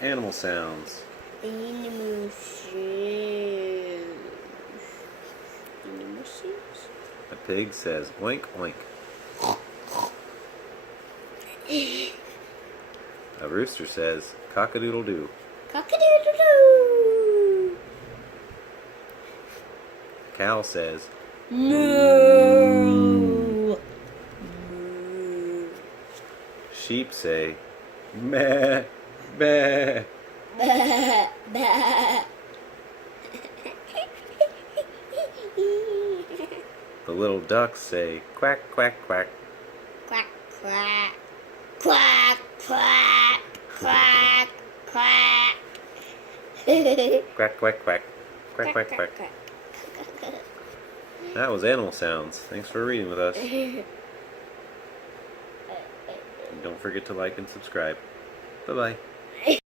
Animal sounds. Animal sounds. Animal sounds. A pig says oink oink. A rooster says cock-a-doodle-doo. Cock-a-doodle-doo. A cow says Moo. sheep say meh meh. Bah, bah. The little ducks say quack quack quack. Quack, quack. Quack, quack, quack, quack. Quack quack quack. Quack quack quack. That was animal sounds. Thanks for reading with us. And don't forget to like and subscribe. Bye bye.